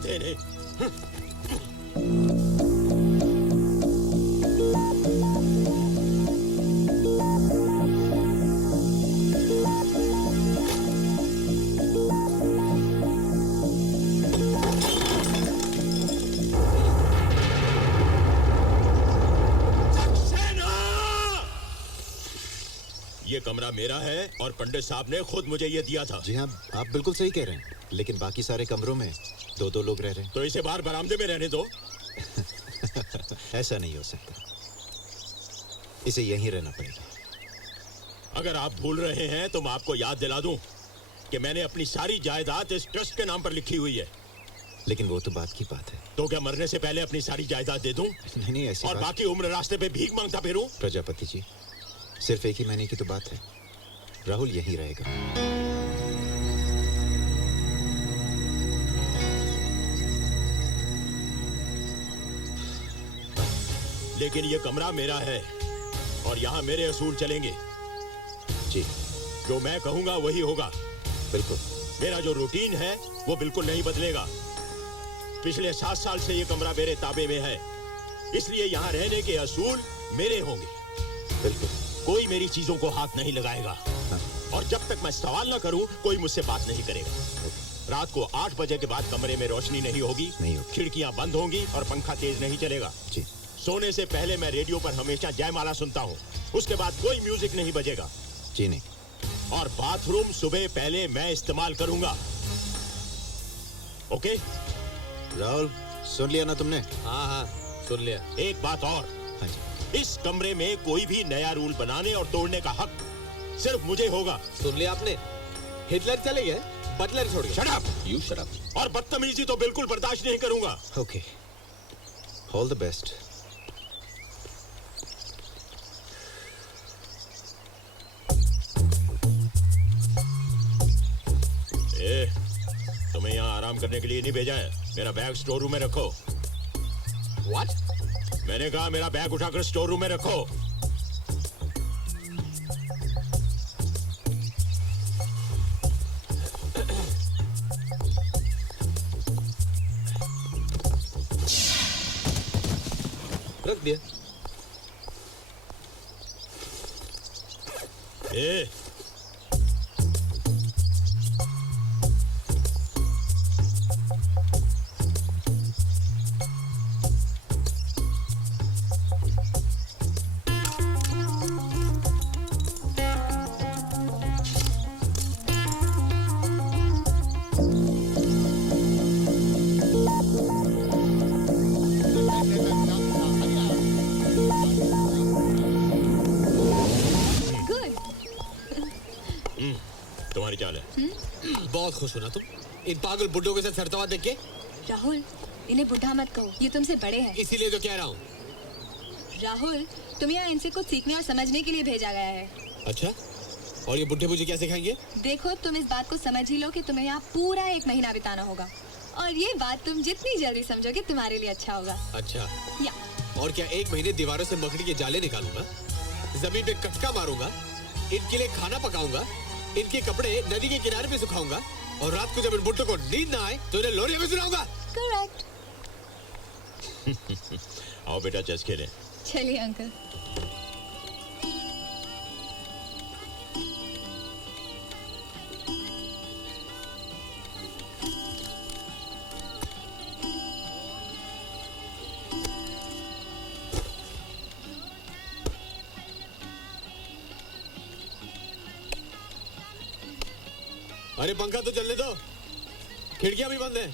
देने। ये कमरा मेरा है और पंडित साहब ने खुद मुझे ये दिया था। जी हाँ, आप बिल्कुल सही कह रहे हैं, लेकिन बाकी सारे कमरों में दो दो लोग रह रहे हैं। तो इसे बाहर बरामदे में रहने दो। ऐसा नहीं हो सकता, इसे यहीं रहना पड़ेगा। अगर आप भूल रहे हैं तो मैं आपको याद दिला दूं कि मैंने अपनी सारी जायदाद इस ट्रस्ट के नाम पर लिखी हुई है। लेकिन वो तो बात की बात है। तो क्या मरने से पहले अपनी सारी जायदाद दे दूं? नहीं, ऐसी और बात... बाकी उम्र रास्ते पे भीख मांगता फिरूं? प्रजापति जी, सिर्फ एक ही महीने की तो बात है। राहुल यहीं रहेगा। लेकिन ये कमरा मेरा है और यहाँ मेरे असूल चलेंगे। जी, जो मैं कहूंगा वही होगा। बिल्कुल। मेरा जो रूटीन है वो बिल्कुल नहीं बदलेगा। पिछले 7 साल से ये कमरा मेरे ताबे में है, इसलिए यहाँ रहने के असूल मेरे होंगे। बिल्कुल। कोई मेरी चीजों को हाथ नहीं लगाएगा। हाँ? और जब तक मैं सवाल न करूं कोई मुझसे बात नहीं करेगा। रात को 8 बजे के बाद कमरे में रोशनी नहीं होगी, खिड़कियां बंद होंगी और पंखा तेज नहीं चलेगा। जी। सोने से पहले मैं रेडियो पर हमेशा जयमाला सुनता हूँ। उसके बाद कोई म्यूजिक नहीं बजेगा। जी नहीं। और बाथरूम सुबह पहले मैं इस्तेमाल करूंगा। ओके? राहुल, सुन लिया ना तुमने? हाँ हाँ, सुन लिया। एक बात और। हाँ जी। इस कमरे में कोई भी नया रूल बनाने और तोड़ने का हक सिर्फ मुझे होगा। सुन लिया आपने? हिटलर चले गए, बटलर छोड़ गए। Shut up! You shut up. और बदतमीजी तो बिल्कुल बर्दाश्त नहीं करूंगा। Okay, all the best. तुम्हें यहाँ आराम करने के लिए नहीं भेजा है। मेरा बैग स्टोर रूम में रखो। What? मैंने कहा मेरा बैग उठाकर स्टोर रूम में रखो। रख दिया। तुम्हारी चाल है। बहुत खुश हो ना तुम इन पागल बुड्ढों के साथ सड़ता हुआ देख के? राहुल, इन्हें बुढ़ा मत कहो, ये तुमसे बड़े हैं। इसीलिए तो कह रहा हूँ। राहुल, तुम्हें यहाँ इनसे कुछ सीखने और समझने के लिए भेजा गया है। अच्छा, और ये बुड्ढे मुझे क्या सिखाएंगे? देखो, तुम इस बात को समझ ही लो कि तुम्हें यहाँ पूरा 1 महीना बिताना होगा, और ये बात तुम जितनी जल्दी समझोगे तुम्हारे लिए अच्छा होगा। अच्छा, या और क्या 1 महीने दीवारों से मकड़ी के जाले निकालूंगा, जमीन पे कचका मारूंगा, इनके लिए खाना पकाऊंगा, इनके कपड़े नदी के किनारे पे सुखाऊंगा, और रात को जब इन बुड्ढों को नींद ना आए तो इन्हें लोरिया में सुनाऊंगा। करेक्ट। आओ बेटा, चेस खेलें। चलिए अंकल। अरे पंखा तो चलने दो, खिड़कियां भी बंद हैं।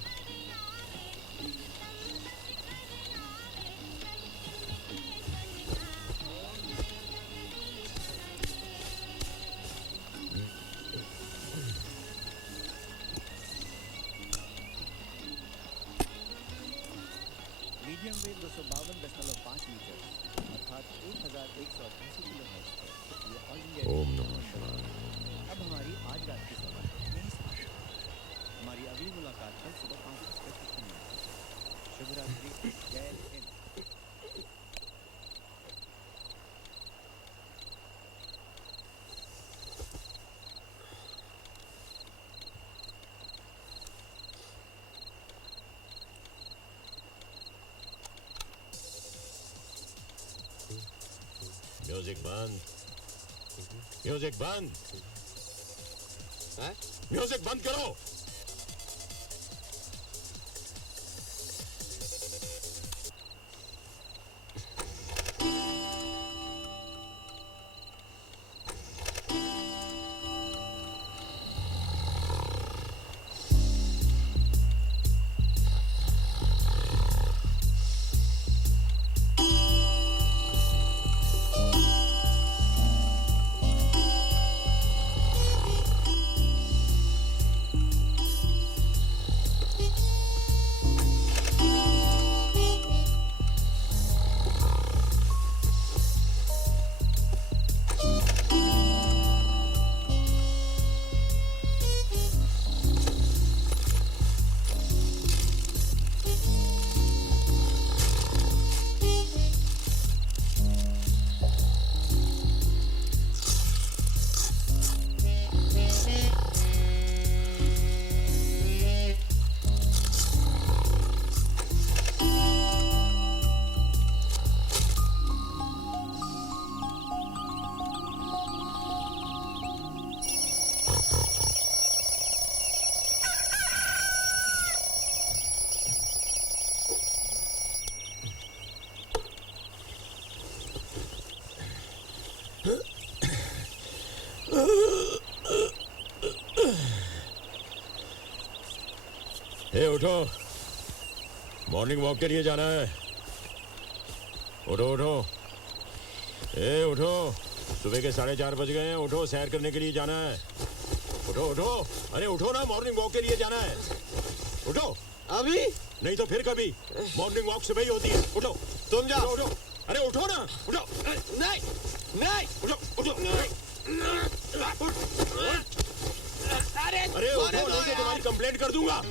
मीडियम वेव 252.5 मीटर अर्थात 1188 किलोहर्ट्ज पर। ये ऑल इंडिया ओम नमः शिवाय। अब हमारी आज रात की सभा यहीं समाप्त है। हमारी अगली मुलाकात कल सुबह 5:55 शुभ रात्रि। जय हिंद। म्यूजिक बंद, म्यूजिक बंद, हैं? म्यूजिक बंद करो। ए उठो, मॉर्निंग वॉक के लिए जाना है। उठो उठो, ए उठो, सुबह के 4:30 बज गए हैं। उठो, सैर करने के लिए जाना है। उठो उठो, अरे उठो ना, मॉर्निंग वॉक के लिए जाना है। उठो। अभी नहीं तो फिर कभी। मॉर्निंग वॉक सुबह ही होती है। उठो, तुम जाओ। उठो, अरे उठो ना, उठो। नहीं नहीं, उठो उठो, अरे अरे उठो, नहीं तो तुम्हारी कंप्लेंट कर दूंगा।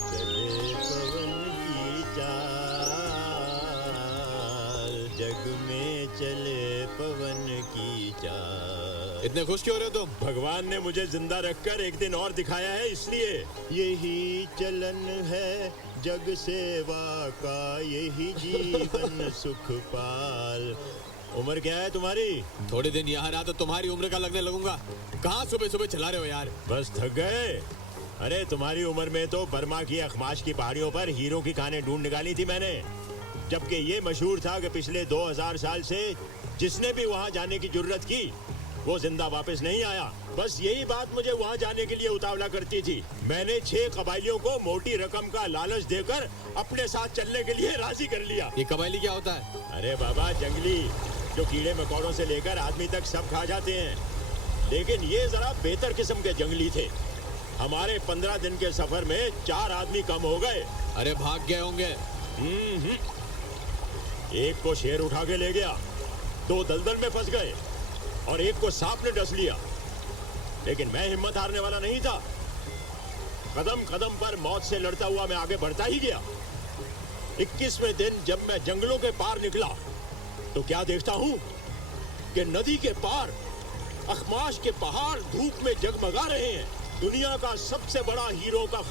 जग में चले पवन की चाल। इतने खुश क्यों हो रहे हो तुम? भगवान ने मुझे जिंदा रखकर एक दिन और दिखाया है, इसलिए। यही चलन है जग सेवा का, यही जीवन सुख पाल। उम्र क्या है तुम्हारी? थोड़े दिन यहाँ रहा तो तुम्हारी उम्र का लगने लगूंगा। कहाँ सुबह सुबह चला रहे हो यार? बस थक गए। अरे तुम्हारी उम्र में तो बर्मा की अखमाश की पहाड़ियों पर हीरो की खानें ढूंढ निकाली थी मैंने, जबकि ये मशहूर था कि पिछले 2000 साल से जिसने भी वहां जाने की जुर्रत की वो जिंदा वापस नहीं आया। बस यही बात मुझे वहां जाने के लिए उतावला करती थी। मैंने 6 कबायलियों को मोटी रकम का लालच देकर अपने साथ चलने के लिए राजी कर लिया। ये कबायली क्या होता है? अरे बाबा, जंगली जो कीड़े मकोड़ों से लेकर आदमी तक सब खा जाते हैं। लेकिन ये जरा बेहतर किस्म के जंगली थे। हमारे 15 दिन के सफर में 4 आदमी कम हो गए। अरे भाग गए होंगे। एक को शेर उठा के ले गया, 2 दलदल में फंस गए और एक को सांप ने डस लिया। लेकिन मैं हिम्मत हारने वाला नहीं था। कदम कदम पर मौत से लड़ता हुआ मैं आगे बढ़ता ही गया। 21वें दिन जब मैं जंगलों के पार निकला तो क्या देखता हूँ कि नदी के पार अखमाश के पहाड़ धूप में जगमगा रहे हैं। दुनिया का सबसे बड़ा हीरो का